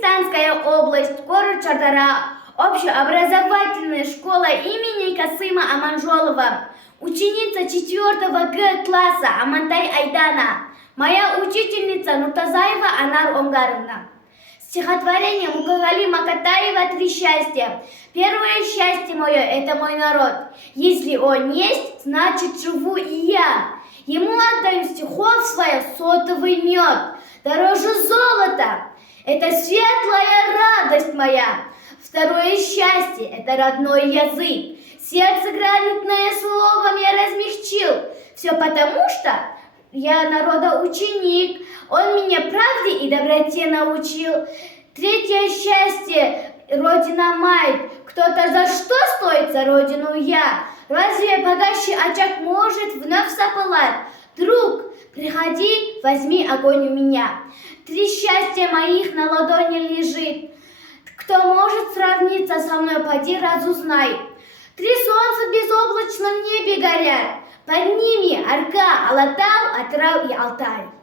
Дагестанская область, город Шардара, общеобразовательная школа имени Касыма Аманжолова, ученица 4 класса Амантай Айдана, моя учительница Нуртазаева Анар Онгаровна. Стихотворение Мукагали Макатаева «Три счастья». Первое счастье мое – это мой народ. Если он есть, значит живу и я. Ему отдаю стихов своих сотовый мед. Дороже золота – это светлая радость моя. Второе счастье – это родной язык. Сердце гранитное словом я размягчил. Все потому, что я народа ученик. Он меня правде и доброте научил. Третье счастье – Родина мает. Кто-то за что стоит за Родину я? Разве погасший очаг может вновь запылать? Друг, приходи, возьми огонь у меня. Три счастья моих на ладони лежит. Кто может сравниться со мной, поди разузнай. Три солнца в безоблачном небе горят. Под ними Арка, Алатау, Атрау и Алтай.